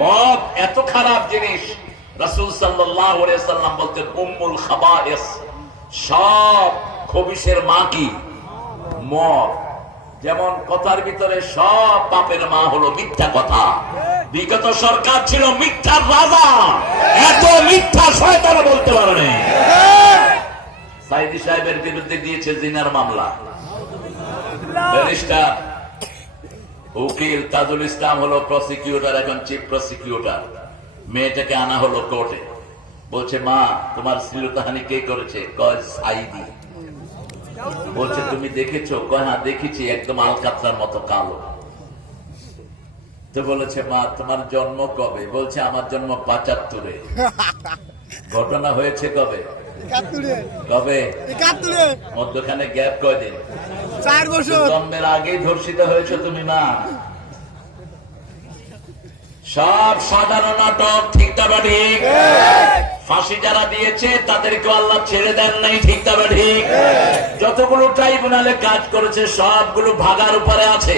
মদ এত খারাপ জিনিস। রাসূল সাল্লাম বলতেন, উম্মুল খাবাইস সব খবিসের মা কি? মদ। যেমন কথার ভিতরে সব পাপের মা হলো মিথ্যা কথা। বিগত সরকার ছিল মিথ্যার রাজা। এত মিথ্যা শয়তান বলতে পারে না সাইদি সাহেবের বিরুদ্ধে দিয়েছে জিনার মামলা। ব্যারিস্টার উকিল তাজুল ইসলাম হলো প্রসিকিউটর এখন চিফ প্রসিকিউটর মেয়েটাকে আনা হলো কোর্টে বলছে মা তোমার শ্লীলতাহানি কে করেছে? কয় সাইদি বলছে তুমি দেখেছ? কয় হ্যাঁ দেখেছি একদম আলকাতরার মতো কালো। তো বলেছে মা তোমার জন্ম কবে? বলছে আমার জন্ম পাঁচাত্তরে। ঘটনা হয়েছে কবে? কবে? মধ্যখানে গ্যাপ কয়দিন? চার বছর। জন্মের আগেই ধর্ষিত হয়েছে তুমি মা। সব সাধারণ নাটক ঠিক তবে ঠিক? ফাঁসি যারা দিয়েছে তাদেরকে আল্লাহ ছেড়ে দেন নাই ঠিক তবে ঠিক? যতগুলো ট্রাইব্যুনালে কাজ করেছে সবগুলো ভাগার উপরে আছে।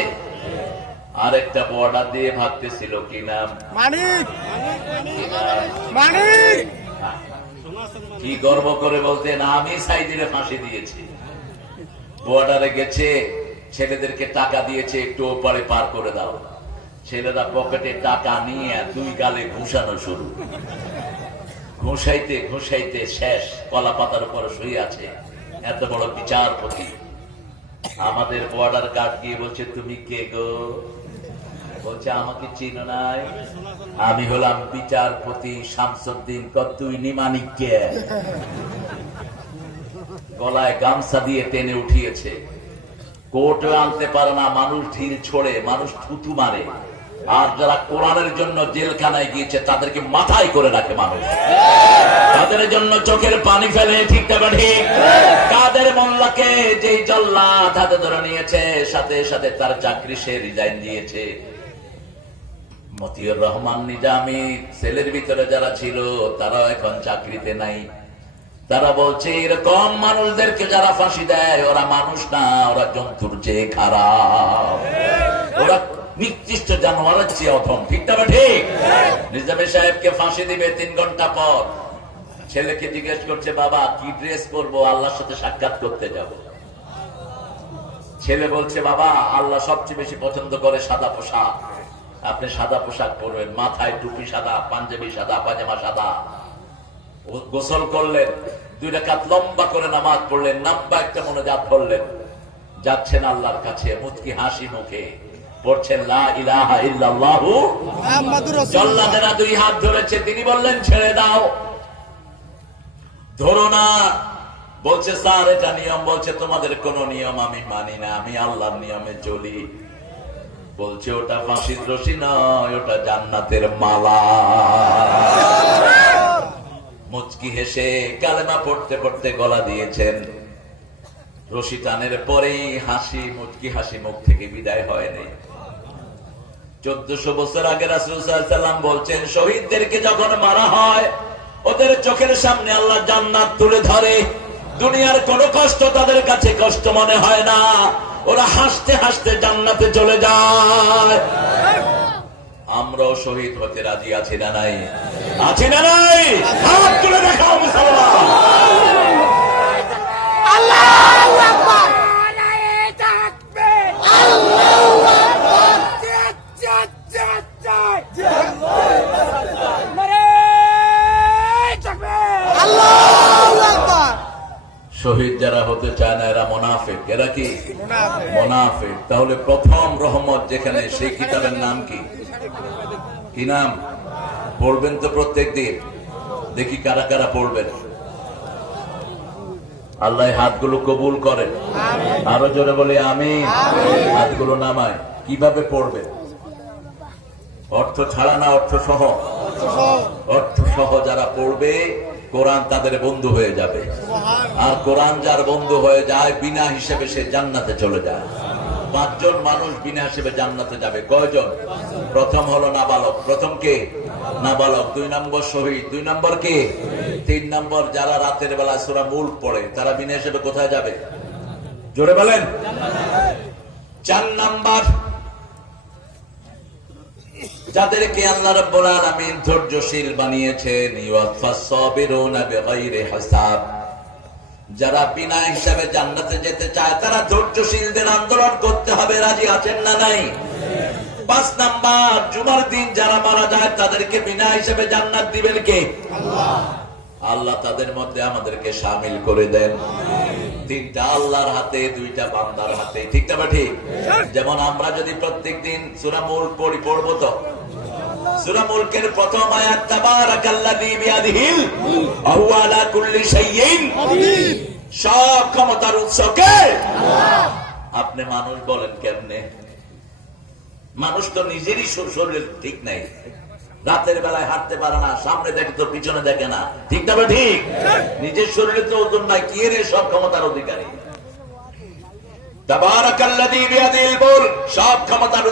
আরেকটা বর্ডার দিয়ে ভাবতেছিল কি নাম? মানিক! কি মানিক! কি গর্ব করে বলতেন আমি সাইদিরে ফাঁসি দিয়েছি। বর্ডারে গেছে, ছেলেদেরকে টাকা দিয়েছে, একটু ওপারে পার করে দাও। ছেলেরা পকেটে টাকা নিয়ে দুই গালে ঘুষানো শুরু। ঘুষাইতে ঘুষাইতে শেষ, কলা পাতার উপরে শুয়ে আছে, এত বড় বিচারপতি। আমাদের বর্ডার গার্ড গিয়ে বলছে, তুমি কে গো? বলছে, আমাকে চিনো নাই আমি হলাম বিচারপতি শামসুদ্দিন তুই নিমানিক কে গলায় গামছা দিয়ে টেনে উঠিয়েছে। কোর্টে আনতে পারে না, মানুষ ঢিল ছোড়ে, মানুষ থুতু মারে। আর যারা কোরআনের জন্য জেলখানায় গিয়েছে, তাদেরকে মাথায় করে রাখে মানুষ। তাদের জন্য চোখের পানি ফেলে, ঠিক ঠিক? কাদের মোল্লাকে যেই জল্লাদ হাতে ধরে নিয়েছে, সাথে সাথে তার চাকরি সে রিজাইন দিয়েছে। মতিউর রহমান নিজামি, সেলের ভিতরে যারা ছিল তারা এখন চাকরিতে নাই। তারা বলছে এরকম মানুষদেরকে যারা ফাঁসি দেয়, ওরা মানুষ না, ওরা জন্তুর চেয়ে খারাপ। ওরা নির্দিষ্ট জানোয়ারের চেয়ে অথম ঠিক তবে ঠিক নিজামী সাহেবকে ফাঁসি দিবে তিন ঘণ্টা পর। ছেলেকে জিজ্ঞেস করছে, বাবা, কি ড্রেস করব আল্লাহর সাথে সাক্ষাৎ করতে যাব। ছেলে বলছে, বাবা, আল্লাহ সবচেয়ে বেশি পছন্দ করে সাদা পোশাক। আপনি সাদা পোশাক পরবেন, মাথায় টুপি সাদা, পাঞ্জাবি সাদা, পাজামা সাদা। গোসল করলেন দুই রাকাত লম্বা করে নামাজ পড়লেন নাম্বা একটা মনোজাত পড়লেন যাচ্ছেন আল্লাহর কাছে মুচকি হাসি মুখে। পড়ছেন লা ইলাহা ইল্লাল্লাহু মোহাম্মদুর রাসূলুল্লাহ। জল্লাদেরা দুই হাত ধরেছে তিনি বললেন ছেড়ে দাও। ধরো না। বলছে স্যার এটা নিয়ম। বলছে তোমাদের কোন নিয়ম আমি মানি না আমি আল্লাহর নিয়মে চলি। বলছে ওটা ফাঁসির রশি নয় ওটা জান্নাতের মালা। মুচকি হেসে কালেমা পড়তে পড়তে গলা দিয়েছেন। রশি টানের পরেই হাসি, মুচকি হাসি মুখ থেকে বিদায় হয়নি চোদ্দশো বছর আগে রাসুলাম বলছেন, শহীদদেরকে যখন মারা হয়, ওদের চোখের সামনে আল্লাহ জান্নাত তুলে ধরে। দুনিয়ার কোনো কষ্ট তাদের কাছে কষ্ট মনে হয় না। ওরা হাসতে হাসতে জান্নাতে চলে যায়। আমরাও শহীদ হতে রাজি আছি না নাই? আছে না নাই? হাত তুলে দেখাও মুসলমান! শহীদ যারা হতে চায় না এরা মোনাফেক। এরা কি? মুনাফিক। তাহলে প্রথম রহমত যেখানে সেই কিতাবের নাম কি? কি নাম? পড়বেন তো প্রত্যেক দিন। দেখি কারা কারা পড়বেন। আল্লাহ হাতগুলো কবুল করেন। আরও জোরে বলে আমি হাতগুলো নামায়। কীভাবে পড়বে অর্থ ছাড়া না অর্থ সহ অর্থ সহ যারা পড়বে কোরআন তাদের বন্ধু হয়ে যাবে। আর কোরআন যার বন্ধু হয়ে যায় বিনা হিসেবে সে জান্নাতে চলে যায়। পাঁচজন মানুষ বিনা হিসেবে জান্নাতে যাবে। কয়জন? প্রথম হলো নাবালক। প্রথম কে? নাবালক। দুই নম্বর শহীদ। দুই নম্বর কে? তিন নম্বর যারা রাতের বেলা সুরা মূল পড়ে তারা বিনা হিসেবে কোথায় যাবে? জোরে বলেন। চার নাম্বার যাদেরকে আল্লাহ রাব্বুল আলামিন ধৈর্যশীল বানিয়েছেন ইউয়াফাস সাবিরুনা বিগাইরি হিসাব। যারা বিনা হিসাবে জান্নাতে যেতে চায়, তারা ধৈর্যশীলদের আন্দোলন করতে হবে। রাজি আছেন না নাই? পাঁচ নাম্বার, জুমার দিন যারা মারা যায়, তাদেরকে বিনা হিসাবে জান্নাত দিবেন কে? আল্লাহ। আল্লাহ তাদের মধ্যে আমাদেরকে সামিল করে দেন। তিনটা আল্লাহর হাতে, দুইটা বান্দার হাতে। যেমন আমরা যদি প্রত্যেক দিন সুরামুল পড়ি, পড়ব তো? কে? আপনি মানুষ বলেন কেমনে? মানুষ তো নিজেরই শরীর ঠিক নাই। রাতের বেলায় হাঁটতে পারে না, সামনে দেখে তো, পিছনে দেখে না। ঠিক না ঠিক? নিজের শরীরে তো ওজন নাই, কি রে সব ক্ষমতার অধিকারী? সব ক্ষমতার